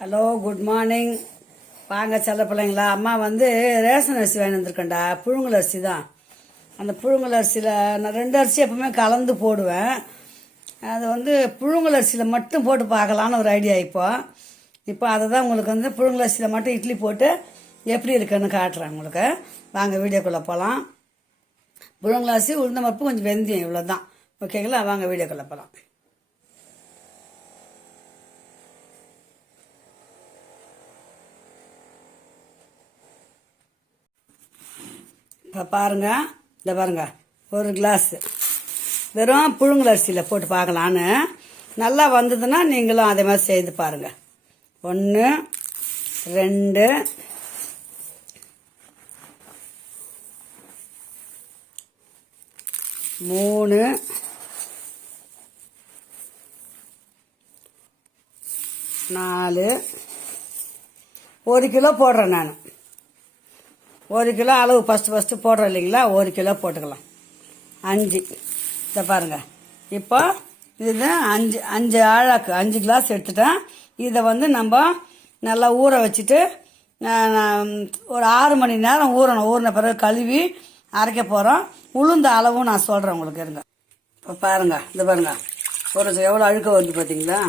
Hello, good morning. வாங்க செல்ல பிள்ளைங்களா. அம்மா வந்து ரேஷன் அரிசி வாங்கி வந்திருக்கேன்டா. புழுங்கல் அரிசி தான். அந்த புழுங்கல் அரிசியில் நான் 2 அரிசி எப்பவுமே கலந்து போடுவேன். அது வந்து புழுங்கல் அரிசியில் மட்டும் போட்டு பார்க்கலான்னு ஒரு ஐடியா. இப்போ அதை தான் உங்களுக்கு வந்து புழுங்கல் அரிசியில் மட்டும் இட்லி போட்டு எப்படி இருக்குன்னு காட்டுறேன் உங்களுக்கு. வாங்க வீடியோக்குள்ளே போகலாம். புழுங்கல் அரிசி, உளுந்த பருப்பு, கொஞ்சம் வெந்தயம், இவ்வளோ தான். ஓகேங்களா? வாங்க வீடியோக்குள்ளே போகலாம். இப்போ பாருங்கள், இந்த பாருங்கள், ஒரு கிளாஸு வெறும் புழுங்கல் அரிசியில் போட்டு பார்க்கலான்னு. நல்லா வந்ததுன்னா நீங்களும் அதே மாதிரி செய்து பாருங்கள். 1 2 3 4 1 கிலோ போடுறேன் நான். 1 கிலோ அளவு ஃபஸ்ட்டு போடுறோம் இல்லைங்களா? 1 கிலோ போட்டுக்கலாம். 5 இதை பாருங்கள். இப்போ இது 5 ஆழாக்கு 5 கிளாஸ் எடுத்துட்டேன். இதை வந்து நம்ம நல்லா ஊற வச்சுட்டு ஒரு 6 மணி நேரம் ஊறணும். ஊறின பிறகு கழுவி அரைக்க போகிறோம். உளுந்த அளவும் நான் சொல்கிறேன் உங்களுக்கு. இருங்க. இப்போ பாருங்கள், இந்த பாருங்கள், ஒரு எவ்வளோ அழுக்க வருது பார்த்தீங்களா?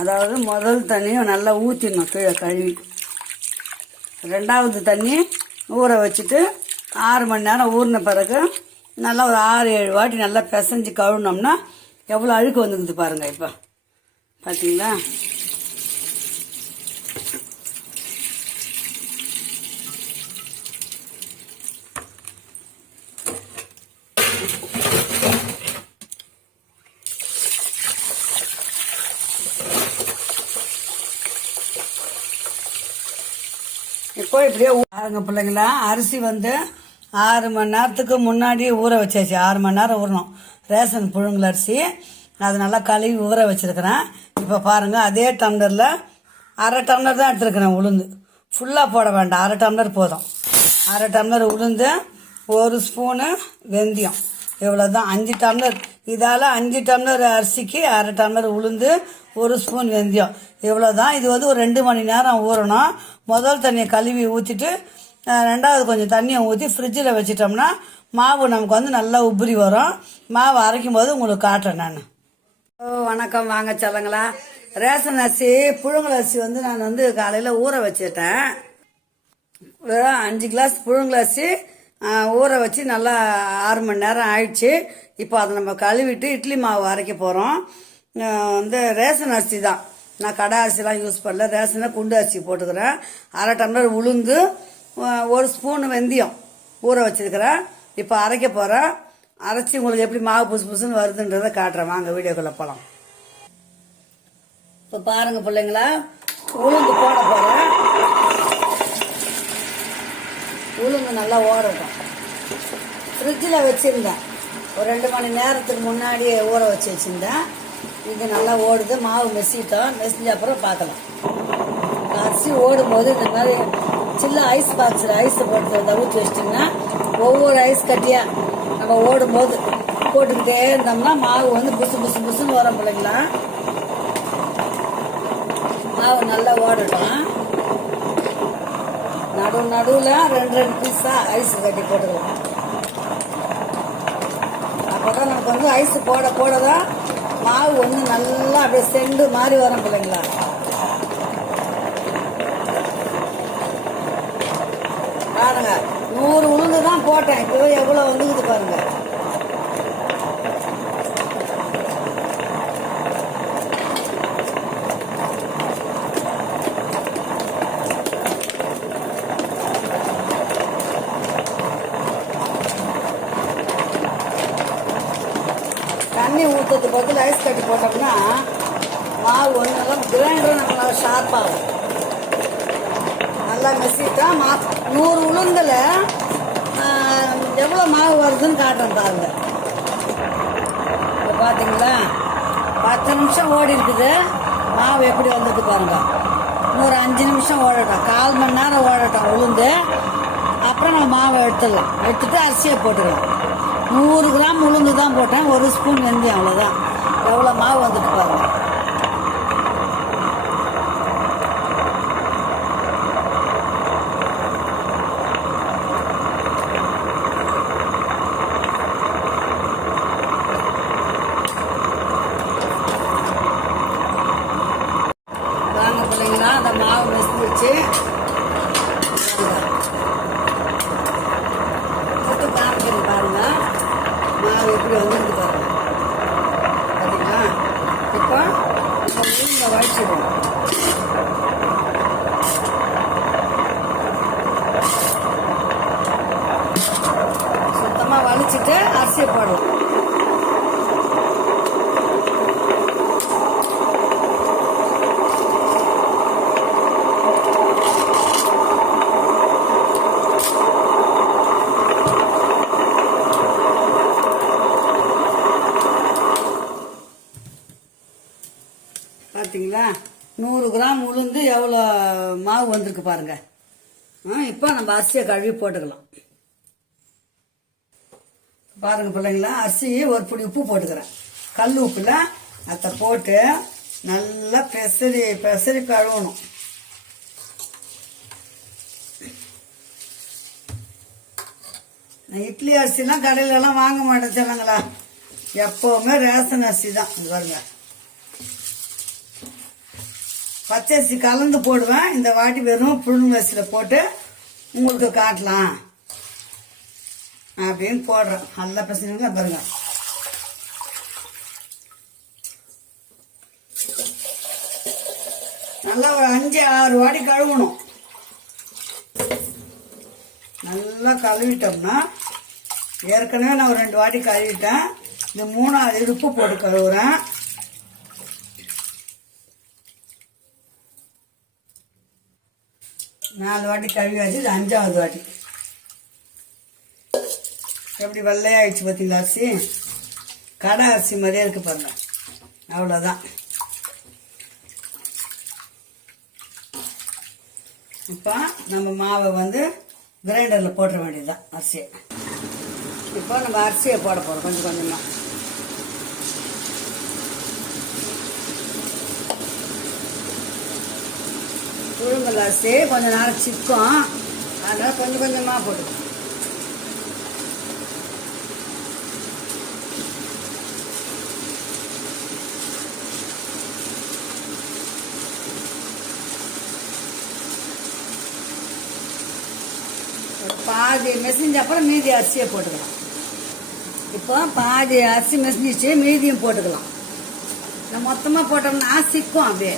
அதாவது முதல் தண்ணியும் நல்லா ஊற்றிடணும் கீழே கழுவி. 2வது தண்ணி ஊற வச்சுட்டு 6 மணி நேரம் ஊறின பிறகு நல்லா ஒரு 6-7 வாட்டி நல்லா பிசைஞ்சு கழுவினோம்னா எவ்வளோ அழுக்கு வந்துக்குது பாருங்கள். இப்போ பார்த்தீங்களா? இப்போ இப்படியே பாருங்க பிள்ளைங்களா. அரிசி வந்து 6 மணி நேரத்துக்கு முன்னாடியே ஊற வச்சாச்சு. 6 மணி நேரம் ஊறணும். ரேஷன் புழுங்கல் அரிசி அது நல்லா கழுவி ஊற வச்சிருக்கிறேன். இப்போ பாருங்க, அதே டம்ளரில் 1/2 டம்ளர் தான் எடுத்துருக்கிறேன் உளுந்து. ஃபுல்லாக போட வேண்டாம், 1/2 டம்ளர் போதும். 1/2 டம்ளர் உளுந்து, 1 ஸ்பூனு வெந்தயம், இவ்வளோ தான். 5 டம்ளர். இதால் 5 டம்ளர் அரிசிக்கு 1/2 டம்ளர் உளுந்து, 1 ஸ்பூன் வெந்தயம், இவ்வளோ தான். இது வந்து ஒரு 2 மணி நேரம் ஊறணும். முதல் தண்ணியை கழுவி ஊற்றிட்டு 2வது கொஞ்சம் தண்ணியை ஊற்றி ஃப்ரிட்ஜில் வச்சிட்டோம்னா மாவு நமக்கு வந்து நல்லா உபரி வரும். மாவு அரைக்கும் போது உங்களுக்கு காட்டுறேன் நான். வணக்கம், வாங்க சொல்லுங்களா. ரேஷன் அரிசி புழுங்கல் அரிசி வந்து நான் வந்து காலையில் ஊற வச்சுட்டேன். வெறும் 5 கிளாஸ் புழுங்கல் அரிசி ஊற வச்சு நல்லா 6 மணி நேரம் ஆயிடுச்சு. இப்போ அதை நம்ம கழுவிட்டு இட்லி மாவு அரைக்க போகிறோம். வந்து ரேஷன் அரிசி தான். நான் கடை அரிசிலாம் யூஸ் பண்ணல. ரேஷனை குண்டு அரிசி போட்டுக்கிறேன். 1/2 டம்ளர் உளுந்து, 1 ஸ்பூன் வெந்தயம் ஊற வச்சிருக்கிறேன். இப்போ அரைக்க போகிறேன். அரைச்சி உங்களுக்கு எப்படி மாவு புதுசுன்னு வருதுன்றதை காட்டுறேன். வாங்க வீடியோக்குள்ளே போகலாம். இப்போ பாருங்க பிள்ளைங்களா, உளுந்து போட போகிறேன். உளுந்து நல்லா ஓடட்டும். ஃப்ரிட்ஜில் வச்சுருந்தேன். ஒரு 2 மணி நேரத்துக்கு முன்னாடியே ஊற வச்சு வச்சுருந்தேன். இது நல்லா ஓடுது. மாவு மெசிட்டோம். மெசிஞ்ச அப்புறம் பார்க்கலாம். அரிசி ஓடும்போது இந்த மாதிரி சில்ல ஐஸ் பாக்ஸில் ஐஸ் போட்டு ஊற்றி வச்சிட்டிங்கன்னா ஒவ்வொரு ஐஸ் கட்டியாக நம்ம ஓடும்போது போட்டுக்கிட்டே இருந்தோம்னா மாவு வந்து புசுன்னு வரும் பிள்ளைங்களா. மாவு நல்லா ஓடட்டும். நடுவில் 2 பீஸாக ஐஸ் கட்டி போட்டுக்கலாம். அப்போ தான் நமக்கு வந்து ஐஸ் போட தான் மாவு வந்து நல்லா அப்படியே செண்டு மாதிரி வரும் பிள்ளைங்களா. பாருங்க, 100 உளுந்து தான் போட்டேன். இப்போ எவ்வளோ வந்துக்குது பாருங்க. தண்ணி ஊற்றுறதுக்கு பதில் ஐஸ் கட்டி போட்டோம்னா மாவு ஒன்று நல்லா கிரைண்டரும் நல்லா ஷார்ப்பாகும். நல்லா மெசிட்டா 100 உளுந்தில் எவ்வளோ மாவு வருதுன்னு காட்டுறேன் பாருங்க. இப்போ பார்த்தீங்களா, 10 நிமிஷம் ஓடி இருக்குது. மாவு எப்படி வந்தது பாருங்க. இன்னொரு 5 நிமிஷம் ஓடட்டும். 1/4 மணி நேரம் ஓடட்டும் உளுந்து. அப்புறம் நம்ம மாவை எடுத்துட்டு அரிசியை போட்டுக்கலாம். 100 கிராம் உளுந்து தான் போட்டேன். 1 ஸ்பூன் வெந்தயம், அவ்வளோதான். எவ்வளோ மாவு வந்துட்டு பாருங்க. மாவு மெசிஞ்சிச்சு. சுட்டு காமிக்கிறேன் பாருங்க, மாவு எப்படி வந்துருக்கு பாருங்க. பார்த்தீங்களா? இப்போ நம்ம உளுந்த வடிச்சிடுவோம். சுத்தமாக வலிச்சிட்டு அரிசியை போடுவோம். பார்த்தீங்களா? 100 கிராம் உளுந்து எவ்வளோ மாவு வந்திருக்கு பாருங்க. இப்போ நம்ம அரிசியை கழுவி போட்டுக்கலாம். பாருங்க பிள்ளைங்களா, அரிசி ஒரு பிடி உப்பு போட்டுக்கிறேன். கல் உப்புல அதை போட்டு நல்லா பெசரி கழுவணும். நான் இட்லி அரிசிலாம் கடையிலலாம் வாங்க மாட்டேன் சொன்னாங்களா, எப்போவுமே ரேஷன் அரிசி தான். பாருங்க, பச்சரிசி கலந்து போடுவேன். இந்த வாட்டி வெறும் புழுங்கல் அரிசியில் போட்டு உங்களுக்கு காட்டலாம் அப்படின்னு போடுறேன். நல்லா பசங்க பாருங்க. நல்லா ஒரு 5-6 வாட்டி கழுவணும். நல்லா கழுவிட்டோம்னா, ஏற்கனவே நான் ஒரு 2 வாட்டி கழுவிட்டேன். இந்த 3வது உப்பு போட்டு கழுவுறேன். நாலு வாட்டி கழுவியாச்சு. இது 5வது வாட்டி. எப்படி வெள்ளையாயிடுச்சு பார்த்தீங்களா அரிசி? கடை அரிசி மாதிரியே இருக்கு பாருங்க. அவ்வளோதான். இப்போ நம்ம மாவை வந்து கிரைண்டரில் போட்டுற வேண்டியதுதான் அரிசியை. இப்போ நம்ம அரிசியை போட போகிறோம் கொஞ்சம் கொஞ்சமாக. புழுங்கல் அரிசி கொஞ்சம் நேரம் சிக்கும், அதனால கொஞ்சம் கொஞ்சமாக போட்டு. பாதி மெசிஞ்ச அப்புறம் மீதி அரிசியை போட்டுக்கலாம். இப்போ பாதி அரிசி மெசிஞ்சிச்சு, மீதியும் போட்டுக்கலாம். மொத்தமாக போட்டோம்னா சிக்கும் அப்படியே.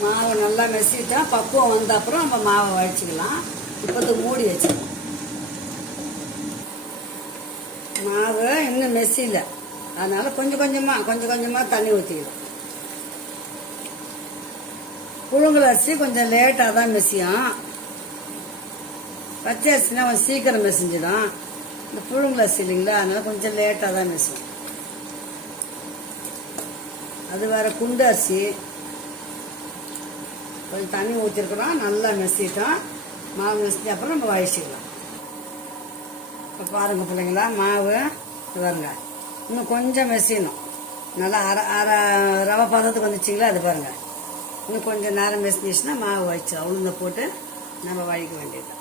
மாவை நல்லா மெசிட்டா பக்குவம் வந்த அப்புறம் நம்ம மாவை வடிச்சுக்கலாம். இப்போ மூடி வச்சுக்கலாம். மாவு இன்னும் மெசில, அதனால கொஞ்சம் கொஞ்சமாக தண்ணி ஊற்றிக்கலாம். புழுங்கல் அரிசி கொஞ்சம் லேட்டாக தான் மெசியும். பச்சை அரிசினா கொஞ்சம் சீக்கிரம் மெசிஞ்சிடும். இந்த புழுங்கல் அரிசி இல்லைங்களா, அதனால கொஞ்சம் லேட்டாக தான் மெசியும். அது வேற குண்டு அரிசி. கொஞ்சம் தண்ணி ஊற்றிருக்கிறோம், நல்லா மெசிட்டோம். மாவு மெசிஞ்ச அப்புறம் நம்ம வடிச்சிக்கலாம். இப்போ பாருங்க பிள்ளைங்களா, மாவு பாருங்க இன்னும் கொஞ்சம் மெசியணும். நல்லா அரை ரவை பதத்துக்கு வந்துச்சிங்களா, அது பாருங்க. இன்னும் கொஞ்சம் நேரம் மெசிஞ்சிச்சுன்னா மாவு வடிச்சு உளுந்த போட்டு நம்ம வடிக்க வேண்டியது.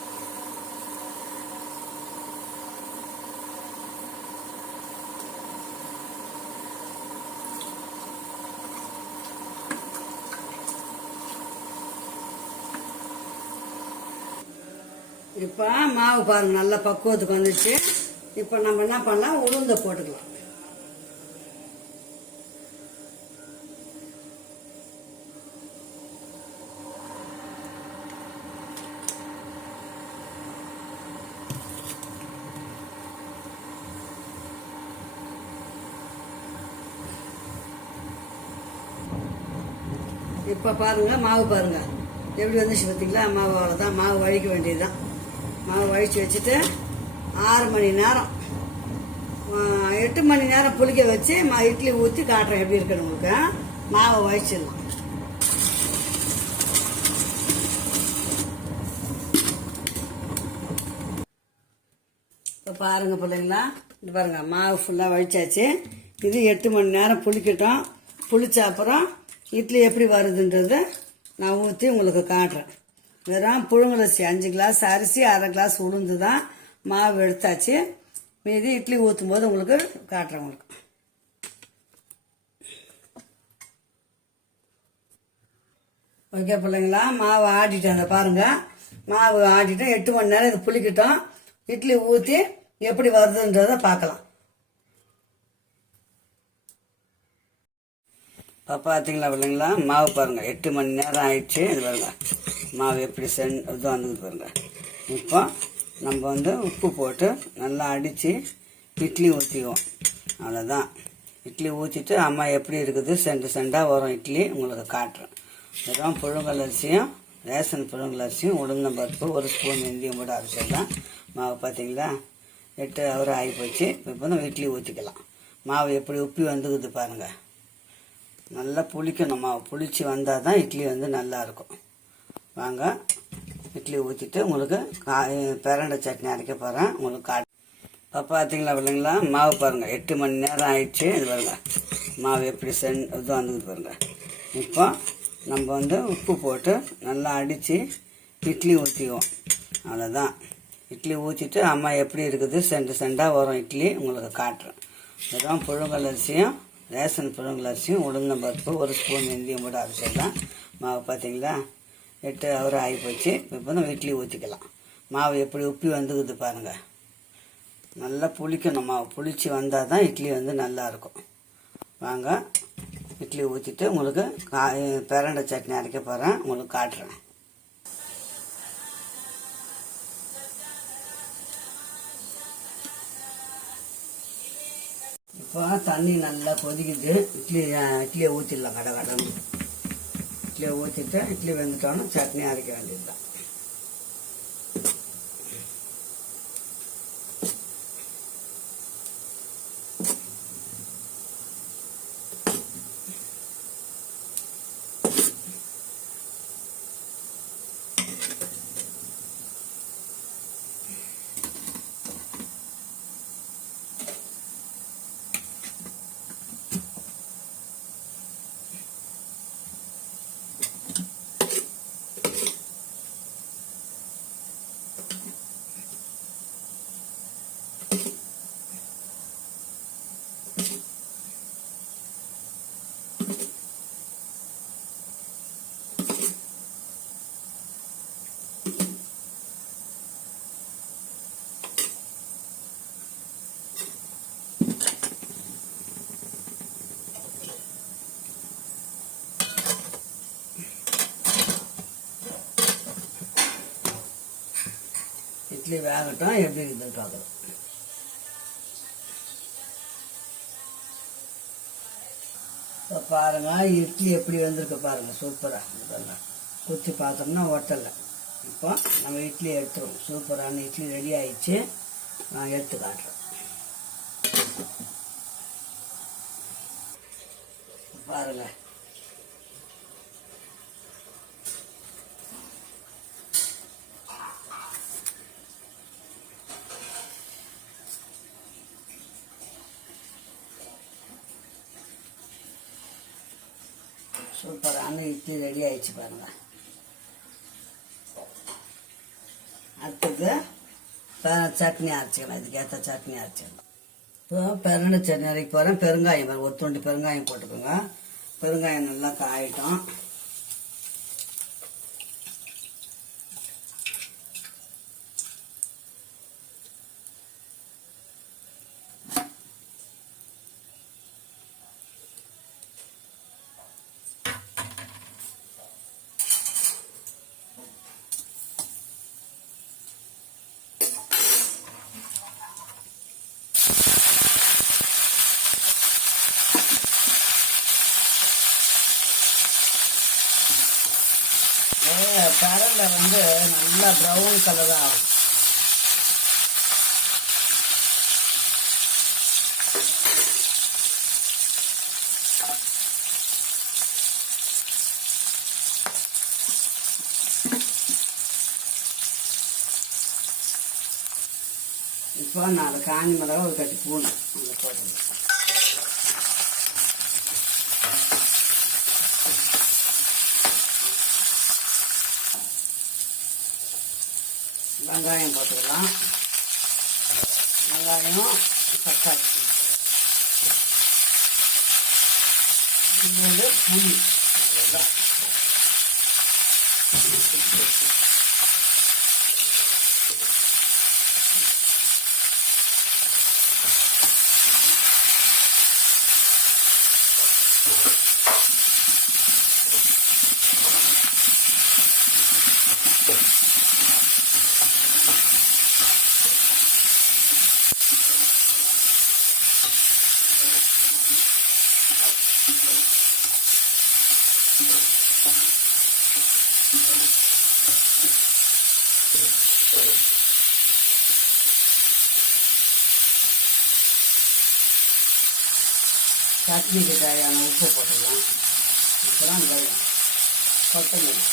இப்போ மாவு பாருங்க நல்லா பக்குவத்துக்கு வந்துச்சு. இப்போ நம்ம என்ன பண்ணலாம், உளுந்த போட்டுக்கலாம். இப்போ பாருங்க மாவு பாருங்க எப்படி வந்துச்சு பார்த்தீங்களா? மாவு அவ்வளோதான். மாவு வழிக்க வேண்டியது தான். மாவு வழித்து வச்சுட்டு 6 மணி நேரம் 8 மணி நேரம் புளிக்க வச்சு இட்லி ஊற்றி காட்டுறேன் எப்படி இருக்குன்னு உங்களுக்கு. மாவை வழிச்சிடலாம். இப்போ பாருங்கள் பிள்ளைங்களா, இது பாருங்கள் மாவு ஃபுல்லாக வழிச்சாச்சு. இது 8 மணி நேரம் புளிக்கட்டும். புளிச்ச அப்புறம் இட்லி எப்படி வருதுன்றது நான் ஊற்றி உங்களுக்கு காட்டுறேன். வெறும் புழுங்கலரிசி 5 கிளாஸ் அரிசி 1/2 கிளாஸ் உளுந்து தான் மாவு எடுத்தாச்சு. மீதி இட்லி ஊற்றும் போது உங்களுக்கு காட்டுறேன். உங்களுக்கு ஓகே பிள்ளைங்களா, மாவு ஆட்டிட்டேன். பாருங்கள் மாவு ஆட்டிட்டேன். 8 மணி நேரம் இது புளிக்கட்டும். இட்லி ஊற்றி எப்படி வருதுன்றதை பார்க்கலாம். இப்போ பார்த்தீங்களா பிள்ளைங்களா, மாவு பாருங்கள் 8 மணி நேரம் ஆயிடுச்சு. இது பாருங்க மாவு எப்படி இது வந்துது பாருங்க. இப்போ நம்ம வந்து உப்பு போட்டு நல்லா அடித்து இட்லி ஊற்றிக்குவோம். அவ்வளோதான். இட்லி ஊற்றிட்டு அம்மா எப்படி இருக்குது செண்டாக வரும் இட்லி உங்களுக்கு காட்டுறேன். வெறும் புழுங்கல் அரிசியும் ரேஷன் புழுங்கல் அரிசியும் உளுந்தம்பருப்பு 1 ஸ்பூன் வெந்தயம் போட்டு அரைச்சிடலாம். மாவு பார்த்தீங்களா 8 ஹவர் ஆகி போச்சு. இப்போ தான் இட்லி ஊற்றிக்கலாம். மாவு எப்படி உப்பி வந்துக்குது பாருங்கள். நல்லா புளிக்கணும். மாவு புளிச்சு வந்தால் தான் இட்லி வந்து நல்லாயிருக்கும். வாங்க இட்லி ஊற்றிட்டு உங்களுக்கு பிரண்டை சட்னி அரைக்க போகிறேன். உங்களுக்கு காட்டு. இப்போ பார்த்தீங்களா பிள்ளைங்களா, மாவு பாருங்கள் 8 மணி நேரம் ஆயிடுச்சு. இது பாருங்கள் மாவு எப்படி இது வந்துக்குது பாருங்கள். இப்போ நம்ம வந்து உப்பு போட்டு நல்லா அடித்து இட்லி ஊற்றிக்குவோம். அவ்வளோதான். இட்லி ஊற்றிட்டு அம்மா எப்படி இருக்குது செண்டாக வரும் இட்லி உங்களுக்கு காட்டுறேன். வெறும் புழுங்கல் அரிசியும் ரேஷன் புழுங்கல் அரிசியும் உளுந்தம்பருப்பு 1 ஸ்பூன் வெந்தயம் போட்டு அரைச்சிடலாம். மாவு பார்த்தீங்களா 8 ஹவர் ஆகி போச்சு. இப்போ தான் இட்லி ஊற்றிக்கலாம். மாவு எப்படி உப்பி வந்துக்குது பாருங்கள். நல்லா புளிக்கணும். மாவு புளிச்சு வந்தால் தான் இட்லி வந்து நல்லாயிருக்கும். வாங்க இட்லி ஊற்றிட்டு உங்களுக்கு பிரண்டை சட்னி அரைக்க போகிறேன். உங்களுக்கு காட்டுறேன். இப்போ தண்ணி நல்லா கொதிக்குது. இட்லியை ஊற்றிடலாம். கடன்னு இட்லியை ஊற்றிட்டு இட்லி வெந்துட்டோன்னா சட்னி அரைக்க வேண்டியது தான். இட்லி வேகட்டும். எப்படி இருக்குதுன்னு பார்க்கலாம். இப்போ பாருங்கள் இட்லி எப்படி வந்திருக்கு பாருங்கள். சூப்பராக இதெல்லாம் குத்தி பார்த்தோம்னா ஒட்டலை. இப்போ நம்ம இட்லி எடுத்துருவோம். சூப்பரான இட்லி ரெடி ஆயிடுச்சு. நான் எடுத்து காட்டுறேன். பாருங்கள் சூப்பரான இட்லி ரெடி ஆயிடுச்சு பாருங்கள். அடுத்தது சட்னி அரைச்சிக்கலாம். இதுக்கு ஏற்ற சட்னி அரைச்சிக்கலாம். இப்போ பிரண்டை சட்னி அரைக்க போகிறேன். பெருங்காயம் ஒரு துண்டு பெருங்காயம் போட்டுக்கோங்க. பெருங்காயம் நல்லா காயிட்டோம். பரலை வந்து நல்லா ப்ரௌன் கலர் ஆகும். இப்போ 4 காஞ்சி மிளகா ஒரு கட்டி பூண்டு அந்த போடுறது. வெங்காயம் போட்டுக்கலாம். வெங்காயம், தக்காளி, புளி, அவ்வளோதான். சட்னிக்கு தேவையான உப்பு போட்டுக்கலாம். அப்புறம் வெங்காயம், கொத்தமல்லி,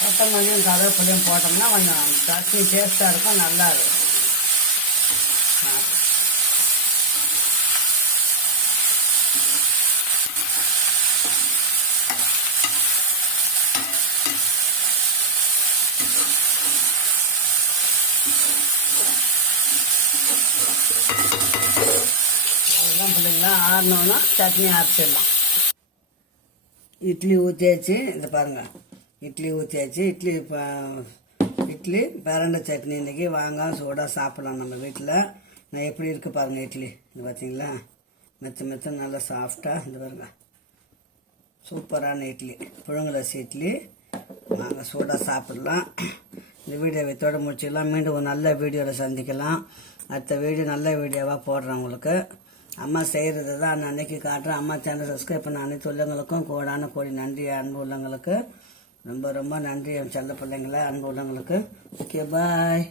கொத்தமல்லியும் கருவேப்பிலையும் போட்டோம்னா கொஞ்சம் சட்னி டேஸ்ட்டாக இருக்கும், நல்லா இருக்கும். அதுதான் பிள்ளைங்களா ஆறினோன்னா சட்னி அரைச்சிடலாம். இட்லி ஊற்றியாச்சு. இதை பாருங்கள், இட்லி ஊற்றியாச்சு. இட்லி பிரண்டை சட்னி இன்றைக்கி வாங்க சூடாக சாப்பிட்லாம் நம்ம வீட்டில். நான் எப்படி இருக்குது பாருங்கள் இட்லி. இது பார்த்தீங்களா, மெத்த நல்லா சாஃப்டாக. இது பாருங்கள், சூப்பரான இட்லி, புழுங்கலரிசி இட்லி. வாங்க சூடாக சாப்பிட்லாம். இந்த வீடியோவை இதோட முடிச்சிடலாம். மீண்டும் ஒரு நல்ல வீடியோவில் சந்திக்கலாம். அடுத்த வீடியோ நல்ல வீடியோவாக போடுறேன் உங்களுக்கு. அம்மா செய்கிறது தான் நான் அன்றைக்கி காட்டுறேன். அம்மா சேனல் சப்ஸ்கிரைப் பண்ண அனைத்து உள்ளவங்களுக்கும் கோடான கோடி நன்றி. அன்பு உள்ளவங்களுக்கு ரொம்ப ரொம்ப நன்றி. என் செல்ல பிள்ளைங்கள அன்பு உள்ளவங்களுக்கு. ஓகே, பாய்.